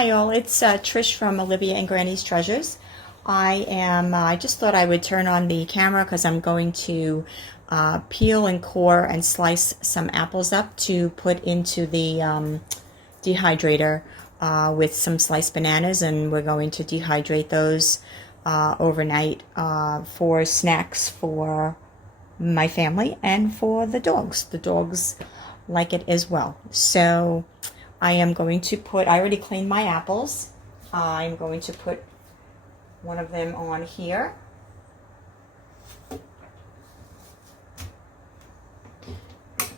Hi all, it's Trish from Olivia and Granny's Treasures. I just thought I would turn on the camera because I'm going to peel and core and slice some apples up to put into the dehydrator with some sliced bananas, and we're going to dehydrate those overnight for snacks for my family and for the dogs. The dogs like it as well. So I am going to put, I already cleaned my apples. I'm going to put one of them on here.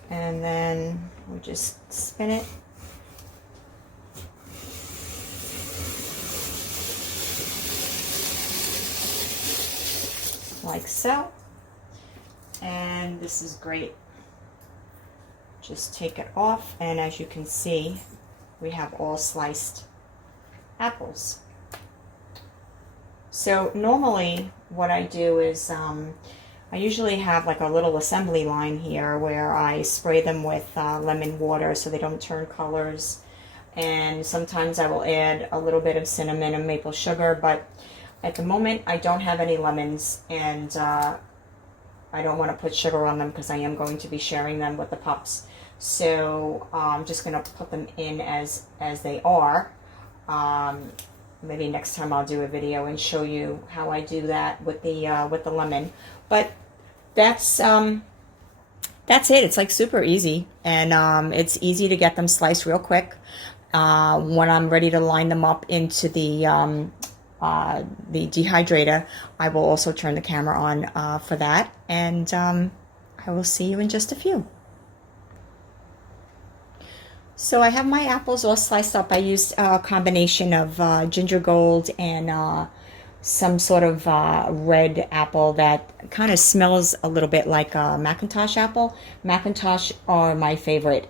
And then we'll just spin it. Like so. And this is great. Just take it off, and as you can see, we have all sliced apples. So normally what I do is I usually have like a little assembly line here where I spray them with lemon water so they don't turn colors, and sometimes I will add a little bit of cinnamon and maple sugar, but at the moment I don't have any lemons, and I don't want to put sugar on them because I am going to be sharing them with the pups. So I'm just going to put them in as they are. Maybe next time I'll do a video and show you how I do that with the lemon. But that's it. It's like super easy, and it's easy to get them sliced real quick. When I'm ready to line them up into the dehydrator, I will also turn the camera on for that, and I will see you in just a few. So I have my apples all sliced up. I used a combination of ginger gold and some sort of red apple that kind of smells a little bit like a Macintosh apple. Macintosh are my favorite.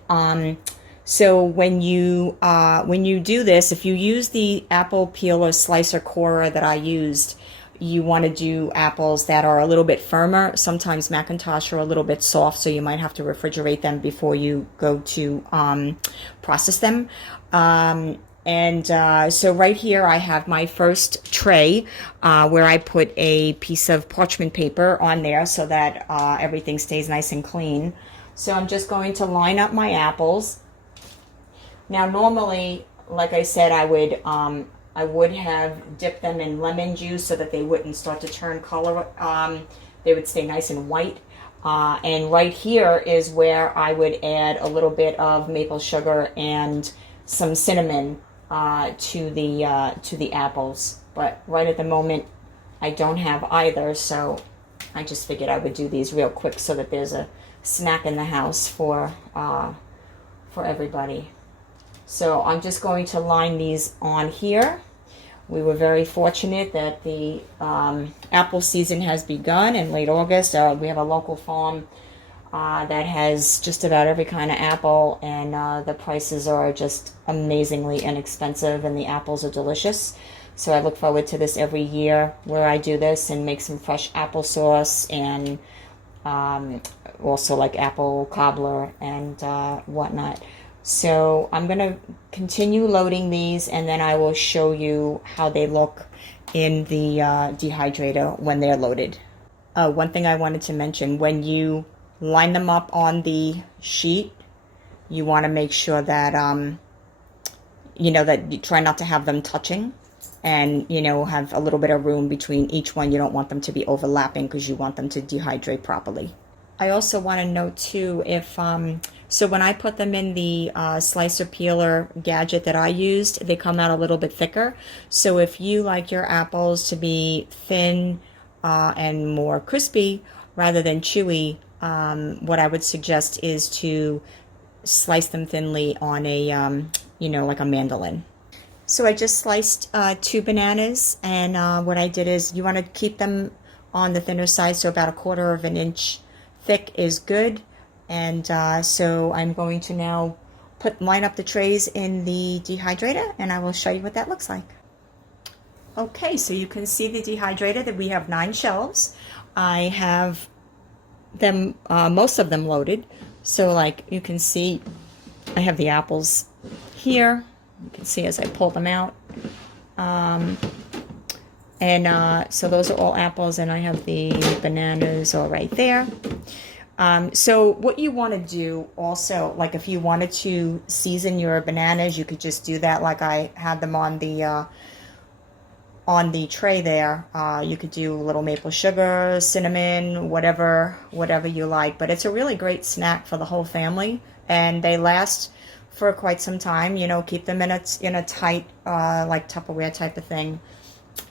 So when you do this, if you use the apple peeler slicer corer that I used, you want to do apples that are a little bit firmer. Sometimes Macintosh are a little bit soft, so you might have to refrigerate them before you go to process them. So right here I have my first tray where I put a piece of parchment paper on there so that everything stays nice and clean. So I'm just going to line up my apples. Now normally, like I said, I would have dipped them in lemon juice so that they wouldn't start to turn color. They would stay nice and white. And right here is where I would add a little bit of maple sugar and some cinnamon to the apples. But right at the moment, I don't have either, so I just figured I would do these real quick so that there's a snack in the house for everybody. So I'm just going to line these on here. We were very fortunate that the apple season has begun in late August. We have a local farm that has just about every kind of apple, and the prices are just amazingly inexpensive, and the apples are delicious. So I look forward to this every year where I do this and make some fresh applesauce and also like apple cobbler and whatnot. So I'm going to continue loading these, and then I will show you how they look in the dehydrator when they're loaded. One thing I wanted to mention, when you line them up on the sheet, you want to make sure that, that you try not to have them touching, and, have a little bit of room between each one. You don't want them to be overlapping because you want them to dehydrate properly. I also want to note too, so when I put them in the slicer peeler gadget that I used, they come out a little bit thicker. So if you like your apples to be thin and more crispy rather than chewy, what I would suggest is to slice them thinly on a, like a mandolin. So I just sliced 2 bananas, and what I did is you want to keep them on the thinner side, so about 1/4 of an inch thick is good. And so I'm going to now line up the trays in the dehydrator, and I will show you what that looks like. Okay, so you can see the dehydrator that we have 9 shelves. I have them, most of them loaded. So like you can see, I have the apples here. You can see as I pull them out. So those are all apples, and I have the bananas all right there. So what you want to do also, like if you wanted to season your bananas, you could just do that like I had them on the tray there. You could do a little maple sugar, cinnamon, whatever you like. But it's a really great snack for the whole family, and they last for quite some time. You know, keep them in a tight like Tupperware type of thing,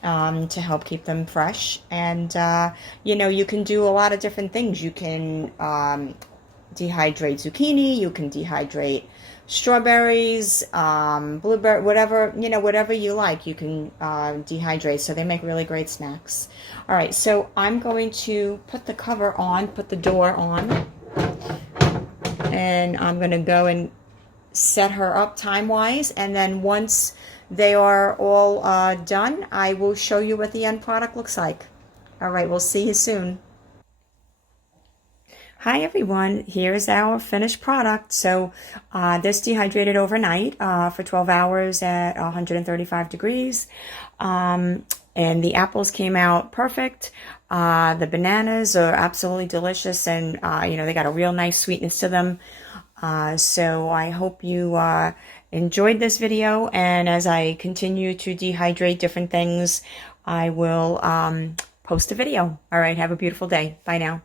to help keep them fresh. And you know, you can do a lot of different things. You can dehydrate zucchini, you can dehydrate strawberries, blueberry, whatever, you know, whatever you like, you can dehydrate. So they make really great snacks. All right, so I'm going to put the cover on, put the door on, and I'm going to go and set her up time-wise, and then once they are all done, I will show you what the end product looks like. All right, we'll see you soon. Hi everyone, here's our finished product. So this dehydrated overnight for 12 hours at 135 degrees. And the apples came out perfect. The bananas are absolutely delicious, and you know, they got a real nice sweetness to them. So I hope you enjoyed this video, and as I continue to dehydrate different things, I will post a video. All right, have a beautiful day. Bye now.